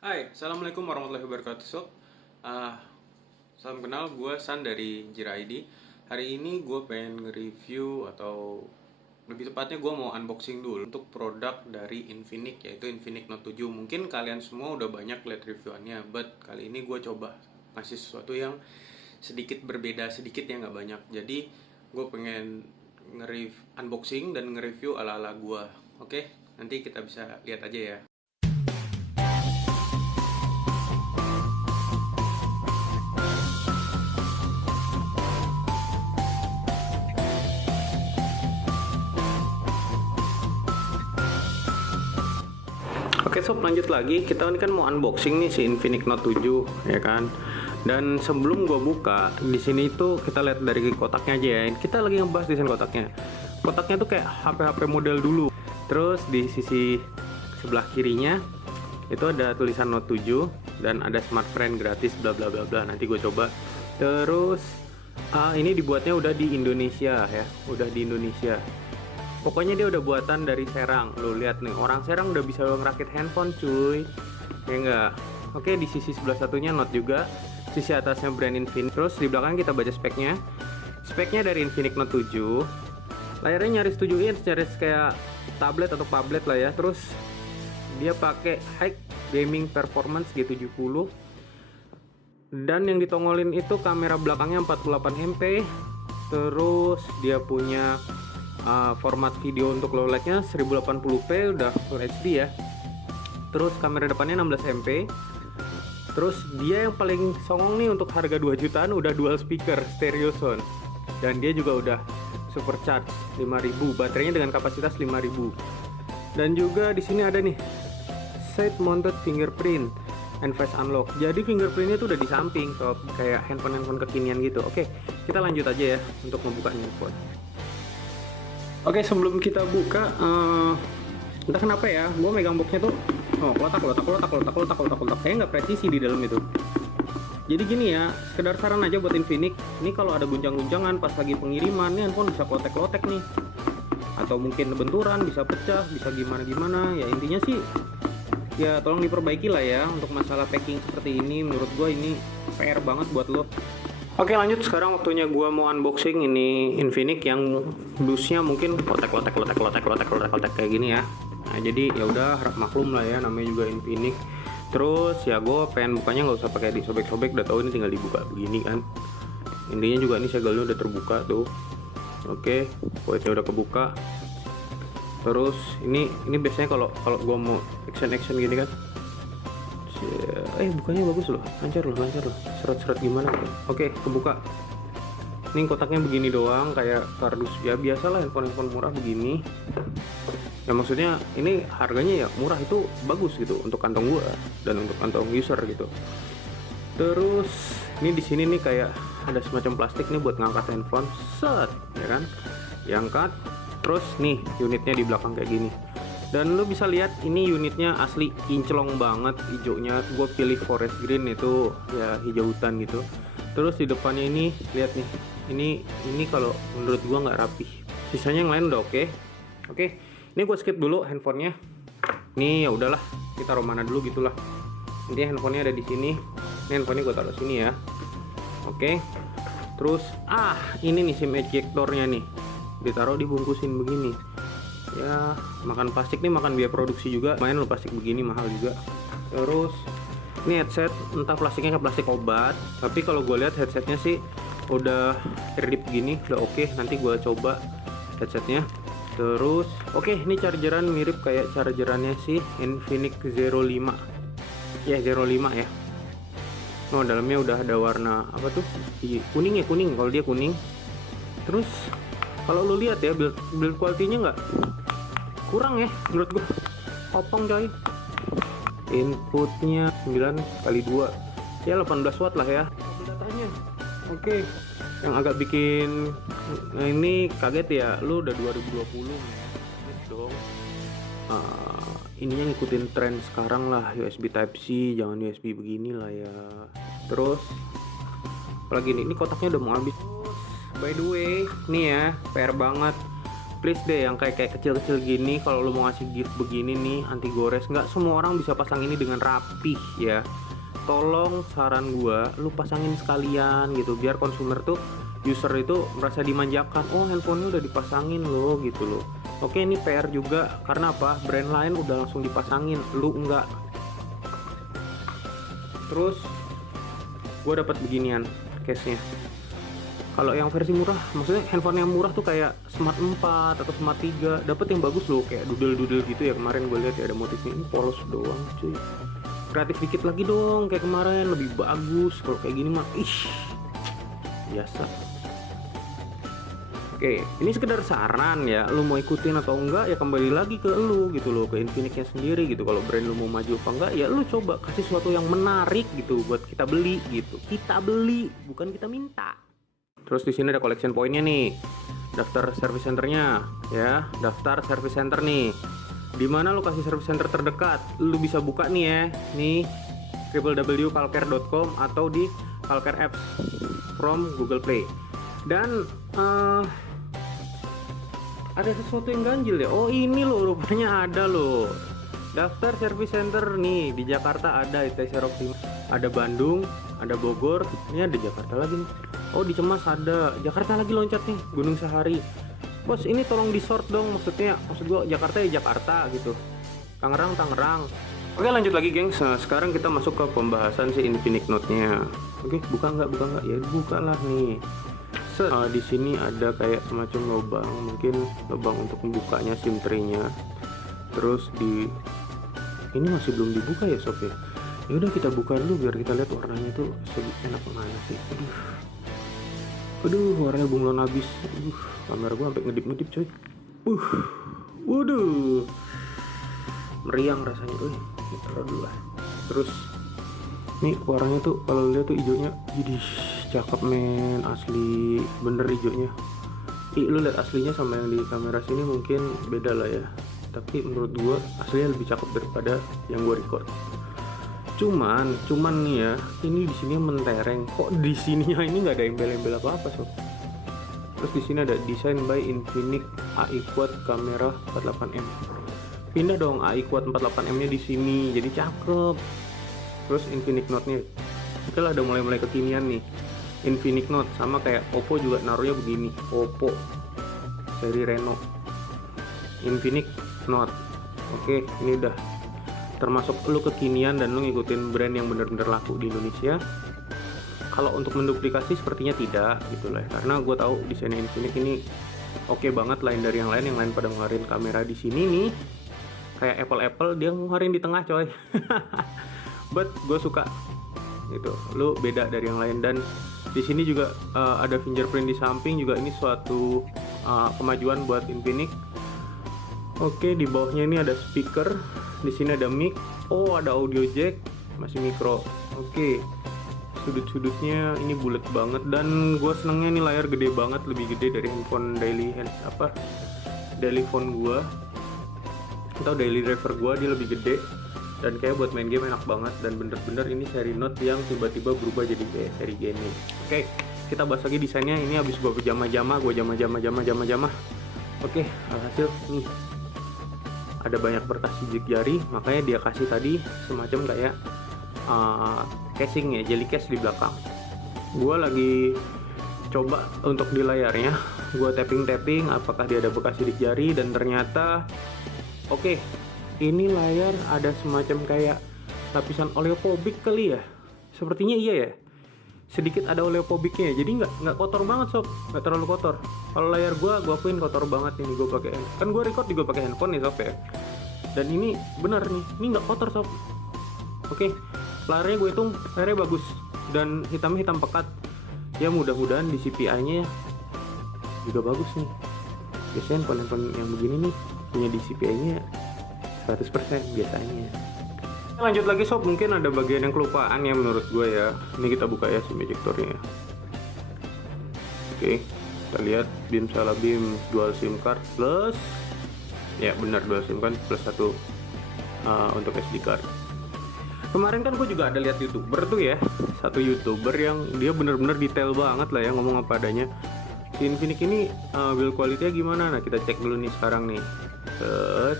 Hai, Assalamualaikum warahmatullahi wabarakatuh sob. Ah, Salam kenal, gue San dari Jira ID. Hari ini gue pengen nge-review atau lebih tepatnya gue mau unboxing dulu untuk produk dari Infinix, yaitu Infinix Note 7. Mungkin kalian semua udah banyak lihat reviewannya, but kali ini gue coba ngasih sesuatu yang sedikit berbeda, sedikit ya nggak banyak. Jadi gue pengen unboxing dan nge-review ala-ala gue. Oke, nanti kita bisa lihat aja ya. Oke sob, lanjut lagi. Kita ini kan mau unboxing nih si Infinix Note 7 ya kan. Dan sebelum gua buka, di sini itu kita lihat dari kotaknya aja ya. Kita lagi ngebahas desain kotaknya. Kotaknya tuh kayak HP-HP model dulu. Terus di sisi sebelah kirinya itu ada tulisan Note 7 dan ada smart friend gratis bla bla bla bla. Nanti gue coba. Terus ini dibuatnya udah di Indonesia ya, udah di Indonesia. Pokoknya dia udah buatan dari Serang. Lo lihat nih, orang Serang udah bisa ngerakit handphone cuy. Ya enggak? Oke, di sisi sebelah satunya Note juga. Sisi atasnya brand Infinix. Terus di belakang kita baca speknya. Speknya dari Infinix Note 7. Layarnya nyaris 7 inch, nyaris kayak tablet atau phablet lah ya. Terus dia pakai high gaming performance G70. Dan yang ditongolin itu kamera belakangnya 48 MP. Terus dia punya format video untuk low light-nya 1080p, udah Full HD ya. Terus kamera depannya 16 MP. Terus dia yang paling songong nih, untuk harga 2 jutaan udah dual speaker stereo sound. Dan dia juga udah supercharge 5000, baterainya dengan kapasitas 5000. Dan juga di sini ada nih side mounted fingerprint and face unlock. Jadi fingerprintnya tuh udah di samping, kayak handphone kekinian gitu. Oke, kita lanjut aja ya untuk membuka handphone. Oke, sebelum kita buka, entah kenapa ya, gue megang boxnya tuh, kotak. Saya nggak presisi di dalam itu. Jadi gini ya, sekedar saran aja buat Infinix. Ini kalau ada guncang-guncangan pas lagi pengiriman, nih handphone bisa klotek-klotek nih. Atau mungkin benturan, bisa pecah, bisa gimana-gimana. Ya intinya sih, ya tolong diperbaiki lah ya. Untuk masalah packing seperti ini, menurut gue ini PR banget buat lo. Oke, lanjut. Sekarang waktunya gua mau unboxing ini Infinix yang dusnya mungkin klotek kayak gini ya. Nah, jadi ya udah maklum lah ya, namanya juga Infinix. Terus ya gue pengen bukanya nggak usah pakai disobek-sobek, udah tahu ini tinggal dibuka begini kan. Intinya juga ini segelnya udah terbuka tuh. Oke, voidnya udah kebuka. Terus ini biasanya kalau gua mau action gini kan, bukannya bagus loh, lancar loh, seret gimana. Oke, kebuka. Ini kotaknya begini doang, kayak kardus ya, biasalah handphone murah begini ya. Maksudnya ini harganya ya murah, itu bagus gitu untuk kantong gua dan untuk kantong user gitu. Terus ini di sini nih kayak ada semacam plastik nih buat ngangkat handphone, set ya kan, diangkat. Terus nih unitnya di belakang kayak gini. Dan lo bisa lihat ini unitnya asli kinclong banget hijaunya. Gue pilih forest green, itu ya hijau hutan gitu. Terus di depannya ini lihat nih, ini kalau menurut gue nggak rapih. Sisanya yang lain udah oke. Oke, ini gue skip dulu handphonenya. Ini ya udahlah, kita taruh mana dulu gitulah. Intinya handphonenya ada di sini. Ini handphonenya gue taruh sini ya. Oke. Terus ini nih SIM ejectornya nih, ditaruh dibungkusin begini. Ya makan plastik nih, makan biaya produksi juga, main lo plastik begini mahal juga. Terus ini headset, entah plastiknya kayak plastik obat, tapi kalau gue lihat headsetnya sih udah kredit begini, udah oke. Nanti gue coba headsetnya. Terus ini chargeran mirip kayak chargerannya si Infinix Zero 5 ya, Zero 5 ya. Oh, dalamnya udah ada warna apa tuh, kuning ya, kuning kalau dia kuning. Terus kalau lu lihat ya, build quality-nya nggak kurang ya menurut gua, kopong coy. Inputnya 9x2 ya, 18 watt lah ya datanya. Oke, yang agak bikin ini kaget ya, lu udah 2020 yes dong. Ininya ngikutin tren sekarang lah, USB Type C, jangan USB begini lah ya. Terus apalagi ini kotaknya udah mau habis. By the way, nih ya, PR banget. please deh yang kayak kecil-kecil gini, kalau lu mau ngasih gift begini nih anti gores, nggak semua orang bisa pasang ini dengan rapih ya. Tolong saran gua, lu pasangin sekalian gitu biar konsumer tuh, user itu merasa dimanjakan. Oh, handphonenya udah dipasangin loh gitu loh. Oke, ini PR juga karena apa? Brand lain udah langsung dipasangin, lu enggak. Terus gua dapat beginian case-nya. Kalau yang versi murah, maksudnya handphone yang murah tuh kayak Smart 4 atau Smart 3, dapat yang bagus loh, kayak doodle gitu ya. Kemarin gue lihat ya ada motifnya, ini polos doang cuy. Kreatif dikit lagi dong kayak kemarin, lebih bagus. Kalau kayak gini mah biasa. Oke, ini sekedar saran ya, lu mau ikutin atau enggak ya kembali lagi ke lu gitu loh, ke Infinix-nya sendiri gitu. Kalau brand lu mau maju apa enggak ya lu coba kasih sesuatu yang menarik gitu buat kita beli gitu. Kita beli, bukan kita minta. Terus di sini ada collection point-nya nih, daftar service centernya ya, daftar service center nih. Dimana lo kasih service center terdekat, lo bisa buka nih ya, nih www.kalker.com atau di Kalker Apps from Google Play. Dan ada sesuatu yang ganjil ya. Oh ini loh, rupanya ada loh. Daftar service center nih di Jakarta ada ITC Rock, ada Bandung, ada Bogor, ini ada Jakarta lagi nih. Oh di Cemas ada, Jakarta lagi loncat nih, Gunung Sahari. Bos ini tolong di sort dong, maksud gua Jakarta ya Jakarta gitu, Tangerang. Oke lanjut lagi gengs, nah, sekarang kita masuk ke pembahasan si Infinix Note-nya. Oke, buka nggak ya, buka lah nih. Di sini ada kayak semacam lubang, mungkin lubang untuk membukanya SIM tray-nya. Terus ini masih belum dibuka ya sob ya. Ya udah kita buka dulu biar kita lihat warnanya tuh enak mana sih. Aduh, warnanya bunglon habis. Kamera gua sampai ngedip coy. Waduh. Meriang rasanya tuh. Taruh dulu lah. Terus nih warnanya tuh kalau lihat tuh hijaunya, jadi cakep men, asli bener hijaunya. Lu lihat aslinya sama yang di kamera sini mungkin beda lah ya. Tapi menurut gua aslinya lebih cakep daripada yang gua record. Cuman nih ya, ini di sini mentereng. Kok di sininya ini nggak ada embel-embel apa-apa sob. Terus di sini ada design by Infinix AI Quad kamera 48M. Pindah dong AI Quad 48M-nya di sini, jadi cakep. Terus Infinix Note-nya, itulah udah mulai kekinian nih. Infinix Note sama kayak Oppo juga naruhnya begini. Oppo seri Reno, Infinix Note. Oke, ini udah termasuk lu kekinian dan lu ngikutin brand yang bener-bener laku di Indonesia. Kalau untuk menduplikasi sepertinya tidak gitu lah, karena gue tahu desainnya Infinix ini oke banget, lain dari yang lain pada ngeluarin kamera di sini nih kayak Apple dia ngeluarin di tengah coy. But gue suka gitu, lu beda dari yang lain. Dan di sini juga ada fingerprint di samping juga, ini suatu kemajuan buat Infinix. Oke, di bawahnya ini ada speaker, di sini ada mic, ada audio jack, masih micro. Oke, sudut-sudutnya ini bulat banget, dan gue senengnya ini layar gede banget, lebih gede dari handphone daily phone gue atau daily driver gue, dia lebih gede dan kayak buat main game enak banget. Dan bener-bener ini seri Note yang tiba-tiba berubah jadi kayak seri gaming. Oke, kita bahas lagi desainnya. Ini habis gue jama-jama. Oke, alhasil nih ada banyak berkas sidik jari, makanya dia kasih tadi semacam kayak casing ya, jelly case di belakang. Gua lagi coba untuk di layarnya, gua tapping apakah dia ada bekas sidik jari, dan ternyata oke, ini layar ada semacam kayak lapisan oleopobik kali ya, sepertinya iya ya, sedikit ada oleopobiknya, jadi nggak kotor banget sob, nggak terlalu kotor. Kalau layar gua akuin kotor banget ini, gua pakai kan gua record juga pakai handphone nih sob ya, dan ini bener nih, ini nggak kotor sob. Oke, layarnya gue hitung layarnya bagus dan hitam pekat ya, mudah-mudahan di CPI-nya juga bagus nih. Biasanya handphone yang begini nih punya di CPI-nya 100% biasanya. Lanjut lagi sob, mungkin ada bagian yang kelupaan ya menurut gue ya. Ini kita buka ya SIM ejectornya. Oke, kita lihat BIM salah BIM, dual SIM card plus, ya benar dual SIM card plus satu untuk SD card. Kemarin kan gue juga ada lihat YouTuber tuh ya, satu YouTuber yang dia bener-bener detail banget lah ya, ngomong apa adanya. si Infinix ini build quality-nya gimana? Nah, kita cek dulu nih sekarang nih. Set.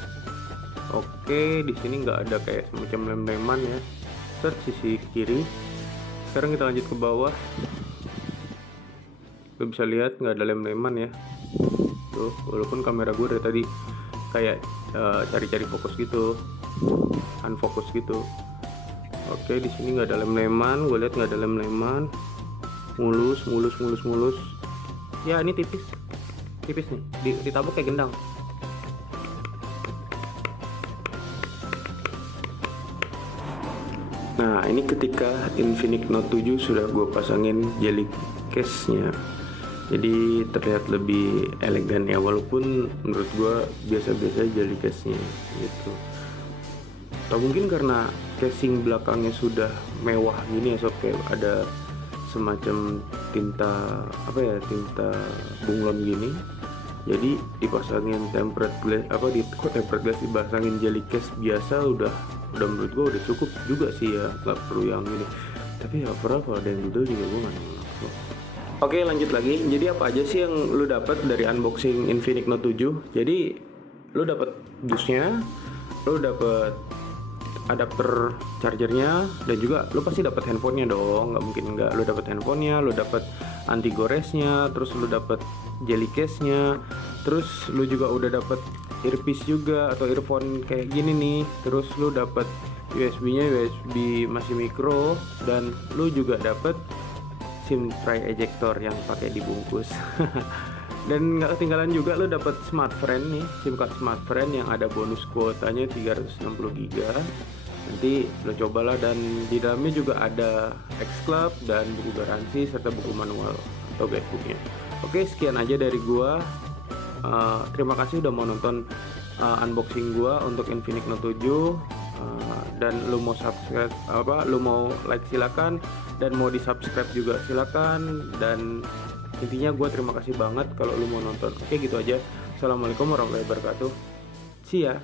Oke, di sini nggak ada kayak semacam lem-leman ya. Set sisi kiri. Sekarang kita lanjut ke bawah. Lo bisa lihat nggak ada lem-leman ya. Tuh, walaupun kamera gue dari tadi kayak cari-cari fokus gitu, unfokus gitu. Oke, di sini nggak ada lem-leman. Gue lihat nggak ada lem-leman. Mulus. Ya, ini tipis nih. Ditabuk kayak gendang. Nah, ini ketika Infinix Note 7 sudah gue pasangin jelly case-nya, jadi terlihat lebih elegan ya, walaupun menurut gue biasa-biasa jelly case-nya gitu. Atau mungkin karena casing belakangnya sudah mewah gini ya sob, kayak ada semacam tinta bunglon gini, jadi dipasangin tempered glass dipasangin jelly case biasa udah menurut gue udah cukup juga sih ya, nggak perlu yang ini. Tapi ya overall kalau ada yang dudul juga gue nggak nolak. Oke, lanjut lagi. Jadi apa aja sih yang lu dapat dari unboxing Infinix Note 7? Jadi lu dapat busnya, lu dapat adapter chargernya, dan juga lu pasti dapat handphonenya dong, nggak mungkin nggak. Lu dapat handphonenya, lu dapat anti goresnya, terus lu dapat jelly case-nya, terus lu juga udah dapat earpiece juga atau earphone kayak gini nih, terus lu dapat USB-nya USB masih micro, dan lu juga dapat SIM tray ejector yang pakai dibungkus. Dan nggak ketinggalan juga lo dapat SmartFriend nih, SIM card SmartFriend yang ada bonus kuotanya 360 GB. Nanti lo cobalah, dan di dalamnya juga ada X-Club dan buku garansi serta buku manual atau guidebooknya. Oke, sekian aja dari gua. Terima kasih udah mau nonton unboxing gua untuk Infinix Note 7. Dan lo mau subscribe lo mau like silakan, dan mau di subscribe juga silakan. Dan intinya gue terima kasih banget kalau lu mau nonton. Oke, gitu aja. Assalamualaikum warahmatullahi wabarakatuh. See ya.